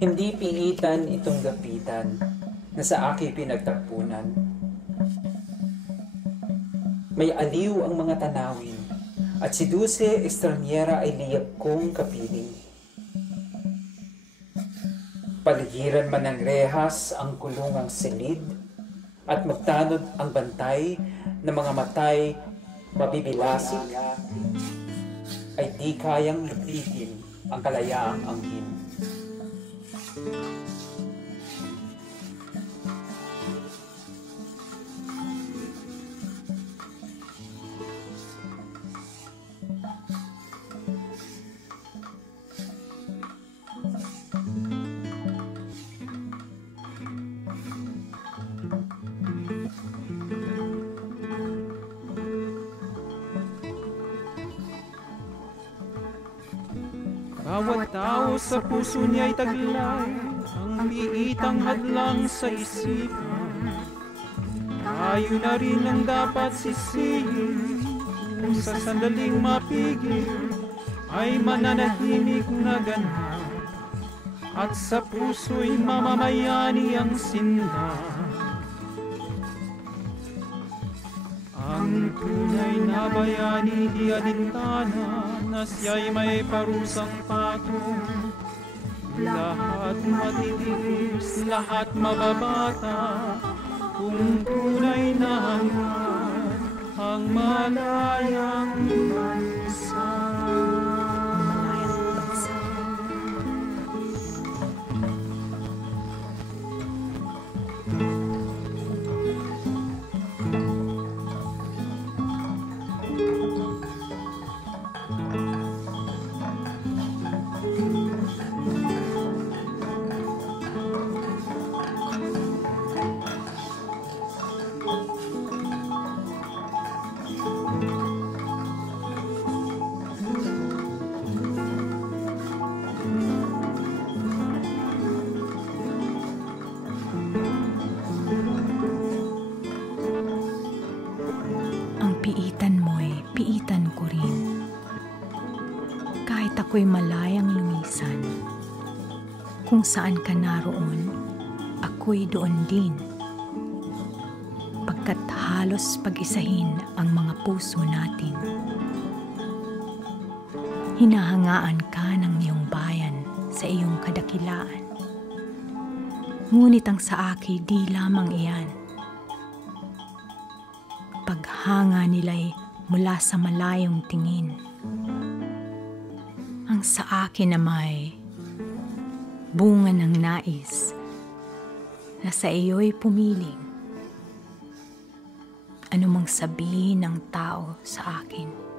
Hindi piitan itong gapitan na sa aking pinagtagpunan. May aliw ang mga tanawin at si Dulce Estranyera ay liyab kong kapiling. Paligiran man ng rehas ang kulungang silid at magtanod ang bantay ng mga matay mabibilasik ay di kayang lupitin ang kalayaang anghim. Bawat tao sa puso niya'y taglay, ang piitang hadlang sa isipan. Tayo na rin ang dapat sisihin, kung sa sandaling mapigil, ay mananahimik na ganap, at sa puso'y mamamayani ang sinda. Ang tunay na bayani di alintana, na siya'y may parusang patong. Lahat matitiis, lahat mababata, kung tunay na hangad ang malayang bansa. Piitan mo'y piitan ko rin. Kahit ako'y malayang lumisan, kung saan ka naroon, ako'y doon din. Pagkat halos pag-isahin ang mga puso natin. Hinahangaan ka ng iyong bayan sa iyong kadakilaan. Ngunit ang sa akin di lamang iyan. Paghanga nila'y mula sa malayong tingin. Ang sa akin na may bunga ng nais na sa iyo'y pumiling. Anumang sabihin ng tao sa akin.